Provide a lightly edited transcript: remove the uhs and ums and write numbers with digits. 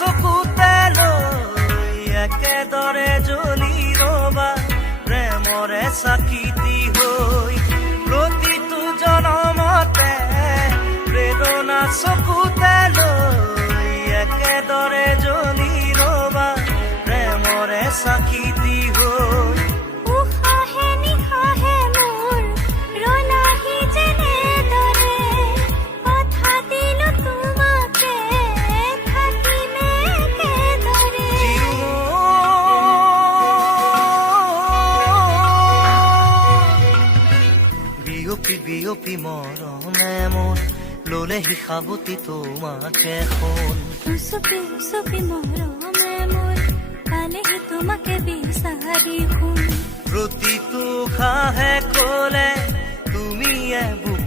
চকুতে লৈ একেদৰে জ্বলি ৰবা প্ৰেমৰে চাকিতি হৈ প্ৰতিটো জনমতে প্ৰেৰণা চকুতে লৈ একেদৰে জ্বলি ৰবা প্ৰেমৰে চাকিতি হৈ উশাহে নিশাহে মোৰ ৰলাহি যেনেদৰে কথা দিলো তোমাকে থাকিমে একেদৰে বিয়পি বিয়পি মৰমে মোৰ ললেহি সাৱতি তোমাকে সোণ উচপি উচপি মৰমে মোৰ পালেহি তোমাকে বিচাৰি শুন প্ৰতিটো খাহে কলে তুমি বুক